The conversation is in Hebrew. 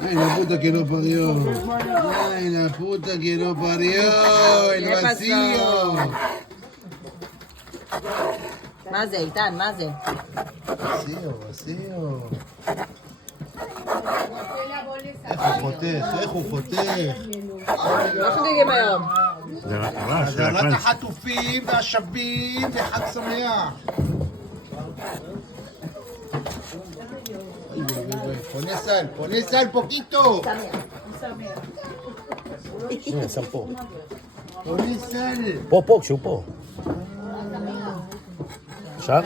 Ay, la puta que no parió. Ay, la puta que no parió. El vacío. מה זה, איתן? מה זה? vacío. איך הוא חותך, איך הוא חותך. לא חוגגים היום. זה רק החטופים והשבים וחג שמח. פונה סל, פוקיטו. הנה, שם פה. פונה סל. פה, כשהוא פה. עכשיו?